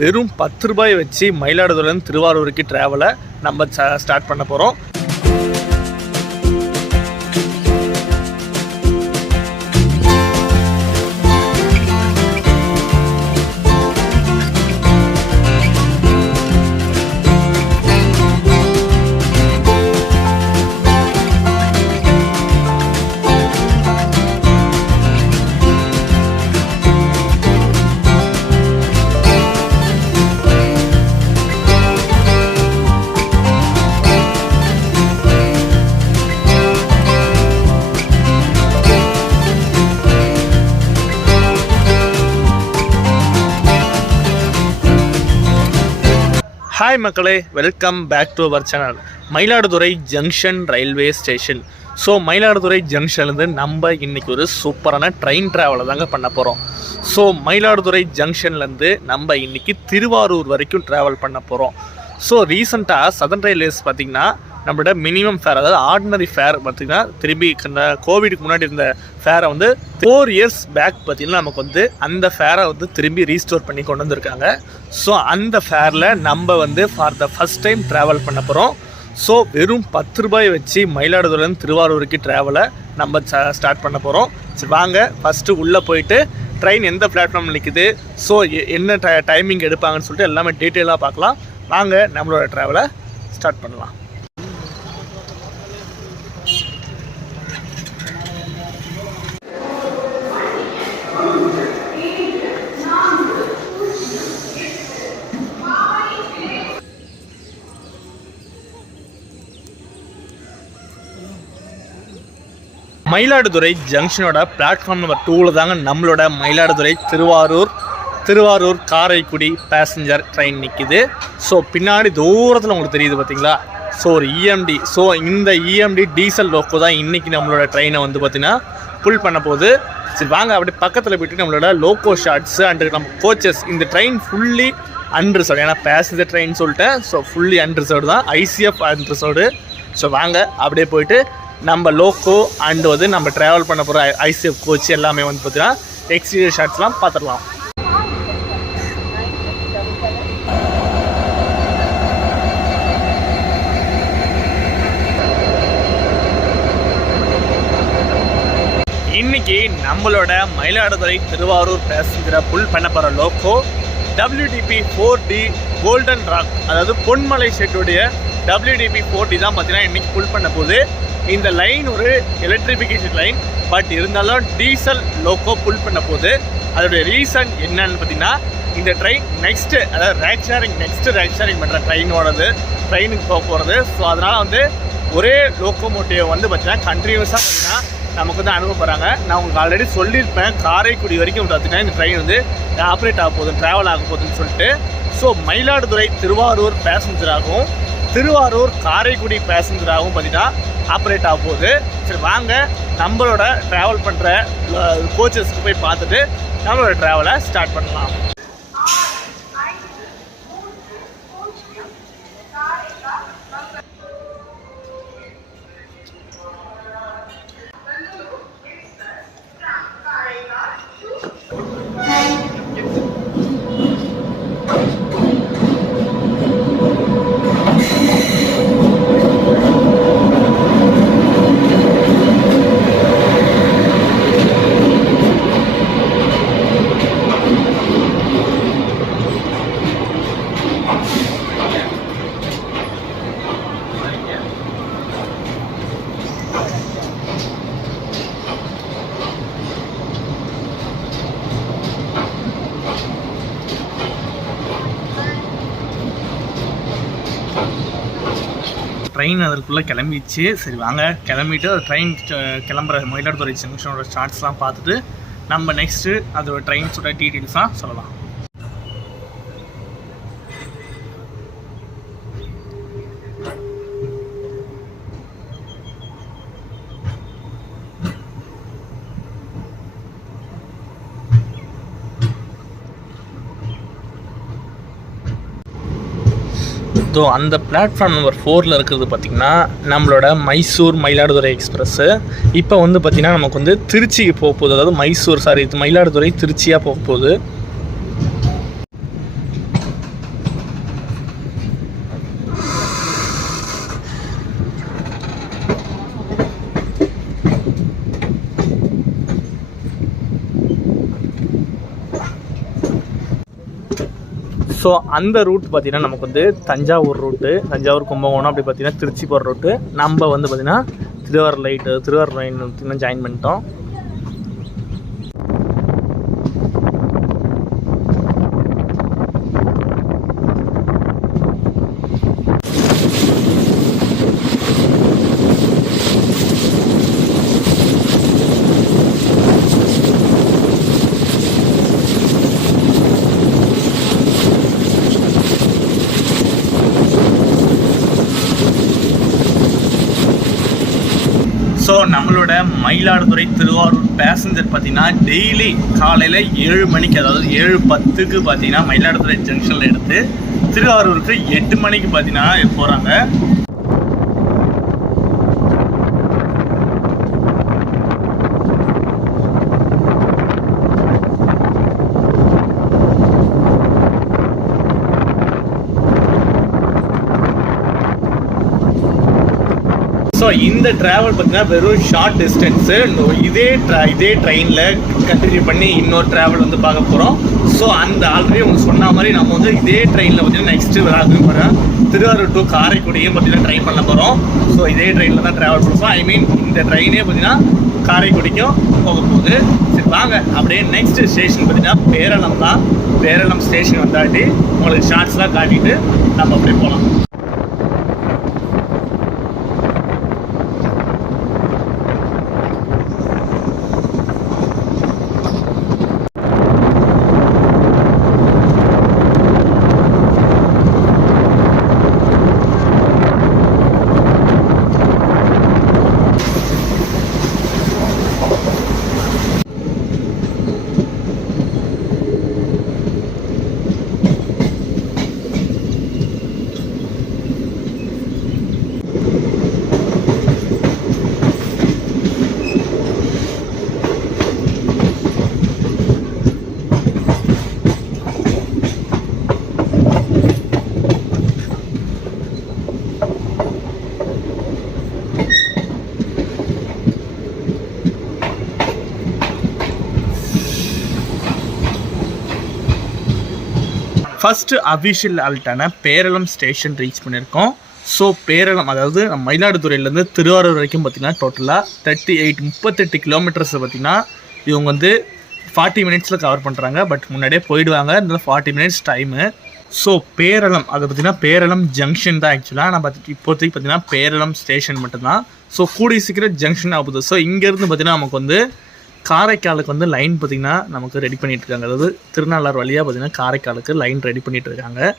வெறும் 10 ரூபாய் வச்சு மயிலாடுதுறையிலேருந்து திருவாரூருக்கு ட்ராவலை நம்ம ஸ்டார்ட் பண்ண போகிறோம். ஹாய் மக்களே, welcome back to our channel. Mayiladuthurai junction railway station. So Mayiladuthurai ஜங்ஷன்லேருந்து நம்ம இன்றைக்கி ஒரு சூப்பரான ட்ரெயின் ட்ராவலை தாங்க பண்ண போகிறோம். ஸோ மயிலாடுதுறை ஜங்ஷன்லேருந்து நம்ம இன்றைக்கி திருவாரூர் வரைக்கும் ட்ராவல் பண்ண போகிறோம். ஸோ ரீசெண்டாக சதர்ன் ரயில்வேஸ் பார்த்திங்கன்னா நம்மளோட மினிமம் ஃபேர், அதாவது ஆர்டினரி ஃபேர் பார்த்திங்கன்னா திரும்பி இந்த கோவிடுக்கு முன்னாடி இருந்த ஃபேரை வந்து 4 இயர்ஸ் பேக் பார்த்திங்கன்னா நமக்கு வந்து அந்த ஃபேரை வந்து திரும்பி ரீஸ்டோர் பண்ணி கொண்டு வந்திருக்காங்க. ஸோ அந்த ஃபேரில் நம்ம வந்து for the first time travel பண்ண போகிறோம். ஸோ வெறும் 10 ரூபாய் வச்சு மயிலாடுதுறையிலேருந்து திருவாரூருக்கு ட்ராவலை நம்ம ஸ்டார்ட் பண்ண போகிறோம். சரி வாங்க ஃபஸ்ட்டு உள்ளே போயிட்டு ட்ரெயின் எந்த பிளாட்ஃபார்ம் நிற்குது, ஸோ என்ன டைமிங் எடுப்பாங்கன்னு சொல்லிட்டு எல்லாமே டீட்டெயிலாக பார்க்கலாம். வாங்க நம்மளோட ட்ராவலை ஸ்டார்ட் பண்ணலாம். மயிலாடுதுறை ஜங்ஷனோட பிளாட்ஃபார்ம் நம்பர் 2 தாங்க நம்மளோட மயிலாடுதுறை திருவாரூர் காரைக்குடி பேசஞ்சர் ட்ரெயின் நிற்கிது. ஸோ பின்னாடி தூரத்தில் உங்களுக்கு தெரியுது பார்த்தீங்களா, ஸோ ஒரு இஎம்டி. ஸோ இந்த இஎம்டி டீசல் லோக்கோ தான் இன்றைக்கி நம்மளோட ட்ரெயினை வந்து பார்த்திங்கன்னா புல் பண்ண போகுது. சரி வாங்க அப்படி பக்கத்தில் போய்ட்டு நம்மளோட லோக்கோ ஷார்ட்ஸு அண்டு நம்ம கோச்சஸ். இந்த ட்ரெயின் ஃபுல்லி அன்ரிசர்வ்டு, ஏன்னா பேசஞ்சர் ட்ரெயின் சொல்லிட்டேன். ஸோ ஃபுல்லி அன்ரிசர்வ்டு தான், ஐசிஎஃப் அன்ரிசர்வ்டு. ஸோ வாங்க அப்படியே போயிட்டு நம்ம லோக்கோ அண்டு வந்து நம்ம ட்ராவல் பண்ண போகிற ஐசிஎஃப் கோச் எல்லாமே வந்து பார்த்தீங்கன்னா எக்ஸ்டீரியர் ஷாட்ஸ்லாம் பார்த்துடலாம். இன்னைக்கு நம்மளோட மயிலாடுதுறை திருவாரூர் பேசஞ்சரை புல் பண்ண போகிற loco WDP 4D golden rock, அதாவது பொன்மலை ஷெட்டுடைய WDP 4D தான் பார்த்தீங்கன்னா இன்றைக்கி புல் பண்ண போகுது. இந்த லைன் ஒரு எலக்ட்ரிஃபிகேஷன் லைன், பட் இருந்தாலும் டீசல் லோக்கோ புல் பண்ண போகுது. அதோடைய ரீசன் என்னன்னு பார்த்தீங்கன்னா இந்த ட்ரெயின் நெக்ஸ்ட்டு, அதாவது ரேக் ஷேரிங் பண்ணுற ட்ரெயினுக்கு போக போகிறது. ஸோ அதனால் வந்து ஒரே லோக்கோமோட்டிவ் வந்து பார்த்தீங்கன்னா கண்டினியூஸாக பார்த்தீங்கன்னா நமக்கு வந்து அனுப்ப போகிறாங்க. நான் உங்களுக்கு ஆல்ரெடி சொல்லியிருப்பேன், காரைக்குடி வரைக்கும் பார்த்தீங்கன்னா இந்த ட்ரெயின் வந்து ஆப்ரேட் ஆக போகுது, ட்ராவல் ஆக போகுதுன்னு சொல்லிட்டு. ஸோ மயிலாடுதுறை திருவாரூர் பேசஞ்சராகவும் திருவாரூர் காரைக்குடி பேசஞ்சராகவும் பார்த்தீங்கன்னா ஆப்ரேட் ஆக போகுது. சரி வாங்க நம்மளோட ட்ராவல் பண்ணுற கோச்சஸ்க்கு போய் பார்த்துட்டு நம்மளோட ட்ராவலை ஸ்டார்ட் பண்ணலாம். ட்ரெயின் அதுக்குள்ளே கிளம்பிச்சு. சரி வாங்க கிளம்பிட்டு ட்ரெயின் கிளம்புற மயிலாடுதுறை ஜங்ஷனோட ஷார்ட்ஸ்லாம் பார்த்துட்டு நம்ம நெக்ஸ்ட்டு அதோட ட்ரெயின்ஸோட டீட்டெயில்ஸ்லாம் சொல்லலாம். ஸோ அந்த பிளாட்ஃபார்ம் நம்பர் 4 இருக்கிறது பார்த்திங்கன்னா நம்மளோட மயிலாடுதுறை எக்ஸ்பிரஸ்ஸு. இப்போ வந்து பார்த்திங்கன்னா நமக்கு வந்து திருச்சிக்கு போக போகுது, அதாவது மயிலாடுதுறை திருச்சியாக போக போகுது. ஸோ அந்த ரூட் பார்த்திங்கன்னா நமக்கு வந்து தஞ்சாவூர் ரூட்டு, தஞ்சாவூர் கும்பகோணம் அப்படி பார்த்திங்கன்னா திருச்சி போகிற ரூட்டு. நம்ம வந்து பார்த்திங்கன்னா திருவாரூர் லைன் பார்த்திங்கன்னா ஜாயின் பண்ணிட்டோம். ஸோ நம்மளோட மயிலாடுதுறை திருவாரூர் பேசஞ்சர் பார்த்தீங்கன்னா டெய்லி காலையில் 7 மணிக்கு, அதாவது 7:10க்கு பார்த்தீங்கன்னா மயிலாடுதுறை ஜங்ஷனில் எடுத்து திருவாரூருக்கு 8 மணிக்கு பார்த்தீங்கன்னா போகிறாங்க. ஸோ இந்த ட்ராவல் பார்த்தீங்கன்னா வெறும் ஷார்ட் டிஸ்டன்ஸு. இதே ட்ரெயினில் கண்டினியூ பண்ணி இன்னொரு ட்ராவல் வந்து பார்க்க போகிறோம். ஸோ அந்த ஆல்ரெடி உங்களுக்கு சொன்ன மாதிரி நம்ம வந்து இதே ட்ரெயினில் பார்த்தீங்கன்னா நெக்ஸ்ட்டு போகிறோம் திருவாரூர் டு காரைக்குடியும் பார்த்தீங்கன்னா ட்ரை பண்ண போகிறோம். ஸோ இதே ட்ரெயினில் தான் ட்ராவல் பண்ணுறோம். ஐ மீன் இந்த ட்ரெயினே பார்த்தீங்கன்னா காரைக்குடிக்கும் போக போகுது. சரி வாங்க, அப்படியே நெக்ஸ்ட் ஸ்டேஷன் பார்த்தீங்கன்னா பேரளம் தான். பேரளம் ஸ்டேஷன் வந்தாட்டி உங்களுக்கு ஷார்ட்ஸ்லாம் காட்டிட்டு நம்ம அப்படியே போகலாம். ஃபஸ்ட்டு அஃபிஷியல் ஆல்ட்டான பேரளம் ஸ்டேஷன் ரீச் பண்ணியிருக்கோம். ஸோ பேரளம், அதாவது மயிலாடுதுறையிலேருந்து திருவாரூர் வரைக்கும் பார்த்திங்கன்னா டோட்டலாக 38 கிலோமீட்டர்ஸ் பார்த்திங்கன்னா இவங்க வந்து 40 மினிட்ஸில் கவர் பண்ணுறாங்க. பட் முன்னாடியே போயிடுவாங்க, இந்த 40 மினிட்ஸ் டைமு. ஸோ பேரளம், அதை பார்த்திங்கன்னா பேரளம் ஜங்ஷன் தான் ஆக்சுவலாக. நம்ம இப்போதைக்கு பார்த்திங்கன்னா பேரளம் ஸ்டேஷன் மட்டும்தான். ஸோ கூடிய சீக்கிரம் ஜங்ஷன் ஆகுது. ஸோ இங்கேருந்து பார்த்திங்கன்னா நமக்கு வந்து காரைக்காலுக்கு வந்து லைன் பார்த்திங்கன்னா நமக்கு ரெடி பண்ணிகிட்டு இருக்காங்க. அதாவது திருநள்ளாறு வழியாக பார்த்திங்கன்னா காரைக்காலுக்கு லைன் ரெடி பண்ணிகிட்டு இருக்காங்க.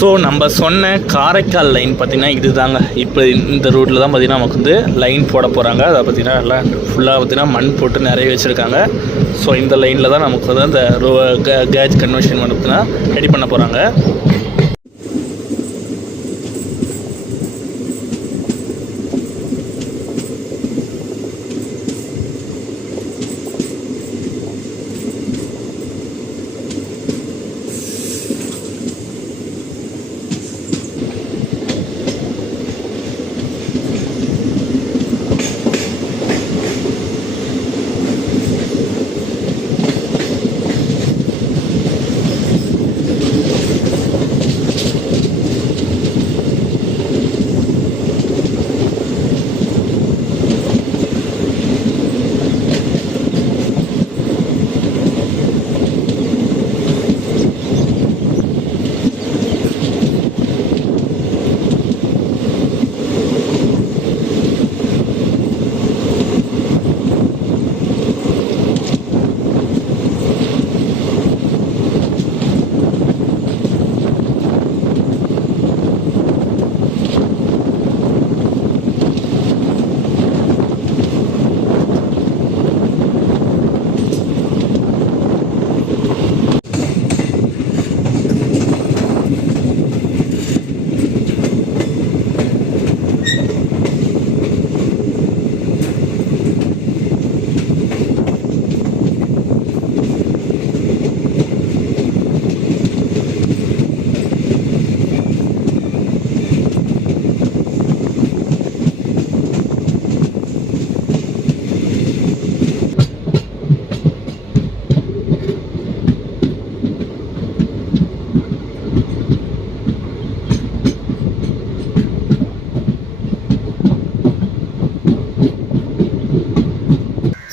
ஸோ நம்ம சொன்ன காரைக்கால் லைன் பார்த்திங்கன்னா இது தாங்க. இப்போ இந்த ரூட்டில் தான் பார்த்திங்கன்னா நமக்கு வந்து லைன் போட போகிறாங்க. அதை பார்த்திங்கன்னா எல்லாம் ஃபுல்லாக பார்த்திங்கன்னா மண் போட்டு நிறைய வச்சுருக்காங்க. ஸோ இந்த லைனில் தான் நமக்கு வந்து அந்த கேஜ் கன்வர்ஷன் பார்த்திங்கன்னா ரெடி பண்ண போகிறாங்க.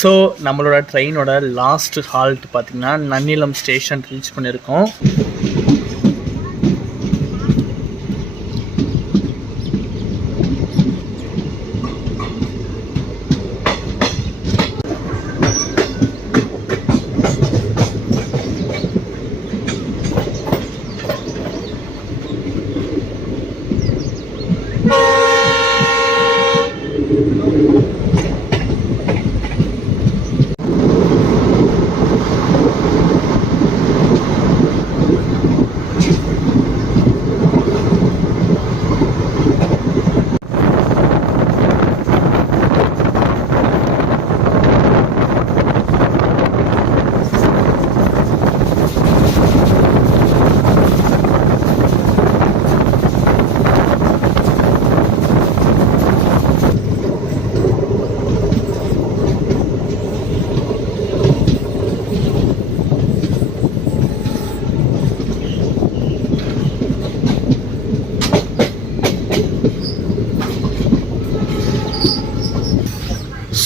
ஸோ நம்மளோட ட்ரெயினோட லாஸ்ட் ஹால்ட் பார்த்திங்கன்னா நன்னிலம் ஸ்டேஷன் ரீச் பண்ணியிருக்கோம்.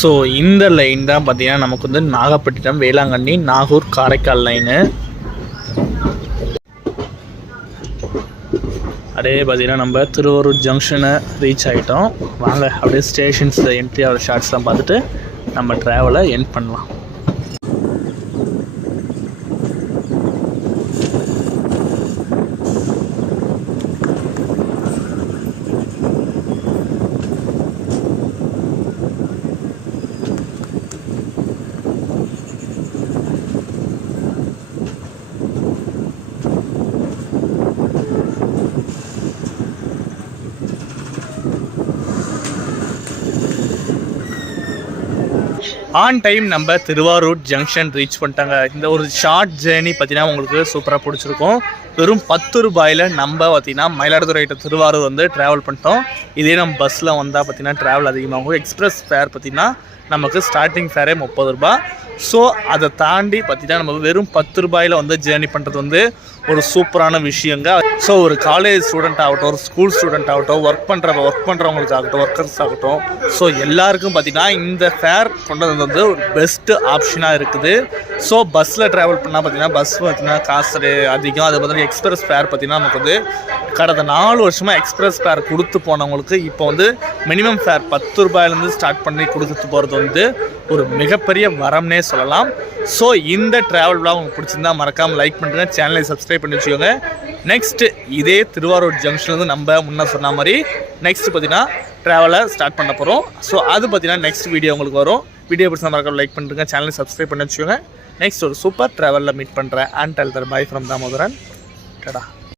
ஸோ இந்த லைன் தான் பார்த்திங்கன்னா நமக்கு வந்து நாகப்பட்டினம், வேளாங்கண்ணி, நாகூர், காரைக்கால் லைனு. அப்படியே பார்த்திங்கன்னா நம்ம திருவாரூர் ஜங்ஷனை ரீச் ஆகிட்டோம். வாங்க அப்படியே ஸ்டேஷன்ஸ் என்ட்ரி ஆகிற ஷார்ட்ஸ்லாம் பார்த்துட்டு நம்ம ட்ராவலை எண்ட் பண்ணலாம். ஆன் டைம் நம்ம திருவாரூர் ஜங்ஷன் ரீச் பண்ணிட்டாங்க. இந்த ஒரு ஷார்ட் ஜேர்னி பார்த்தீங்கன்னா உங்களுக்கு சூப்பராக பிடிச்சிருக்கும். வெறும் 10 ரூபாயில் நம்ம பார்த்திங்கன்னா மயிலாடுதுறை டு திருவாரூர் வந்து ட்ராவல் பண்ணிட்டோம். இதே நம்ம பஸ்ஸில் வந்தால் பார்த்திங்கன்னா ட்ராவல் அதிகமாகும். எக்ஸ்பிரஸ் ஃபேர் பார்த்திங்கன்னா நமக்கு ஸ்டார்டிங் ஃபேரே 30 ரூபா. ஸோ அதை தாண்டி பார்த்திங்கன்னா நம்ம வெறும் 10 ரூபாயில் வந்து ஜேர்னி பண்ணுறது வந்து ஒரு சூப்பரான விஷயங்க. ஸோ ஒரு காலேஜ் ஸ்டூடெண்ட் ஆகட்டும், ஒரு ஸ்கூல் ஸ்டூடெண்ட் ஆகட்டும், ஒர்க் பண்ணுறவங்களுக்கு ஆகட்டும், ஒர்க்கர்ஸ் ஆகட்டும், ஸோ எல்லாருக்கும் பார்த்திங்கன்னா இந்த ஃபேர் கொண்டு வந்து ஒரு பெஸ்ட்டு ஆப்ஷனாக இருக்குது. ஸோ பஸ்ஸில் ட்ராவல் பண்ணால் பார்த்திங்கன்னா பஸ் பார்த்திங்கன்னா காசு அதிகம். அது பார்த்திங்கன்னா எக்ஸ்பிரஸ் ஃபேர் பார்த்திங்கன்னா நமக்கு வந்து கடந்த 4 வருஷமாக எக்ஸ்பிரஸ் ஃபேர் கொடுத்து போனவங்களுக்கு இப்போ வந்து மினிமம் ஃபேர் 10 ரூபாயிலேருந்து ஸ்டார்ட் பண்ணி கொடுத்துட்டு போகிறது வந்து ஒரு மிகப்பெரிய வரம்னே சொல்லலாம். ஸோ இந்த ட்ராவல் விளாக் உங்களுக்கு பிடிச்சிருந்தா மறக்காமல் லைக் பண்ணுறேன், சேனலை சப்ஸ்கிரைப் பண்ணி வச்சுக்கோங்க. நெக்ஸ்ட்டு இதே திருவாரூர் ஜங்ஷன்லேருந்து நம்ம முன்னே சொன்ன மாதிரி நெக்ஸ்ட் பார்த்திங்கன்னா ட்ராவலை ஸ்டார்ட் பண்ண போகிறோம். ஸோ அது பார்த்திங்கன்னா நெக்ஸ்ட் வீடியோ உங்களுக்கு வரும். வீடியோ பிடிச்சா மறக்காமல் லைக் பண்ணுறேங்க, சேனலை சப்ஸ்கிரைப் பண்ணி வச்சுக்கோங்க. நெக்ஸ்ட் ஒரு சூப்பர் ட்ராவலில் மீட் பண்ணுறேன். And till then bye from Damodaran. டடா.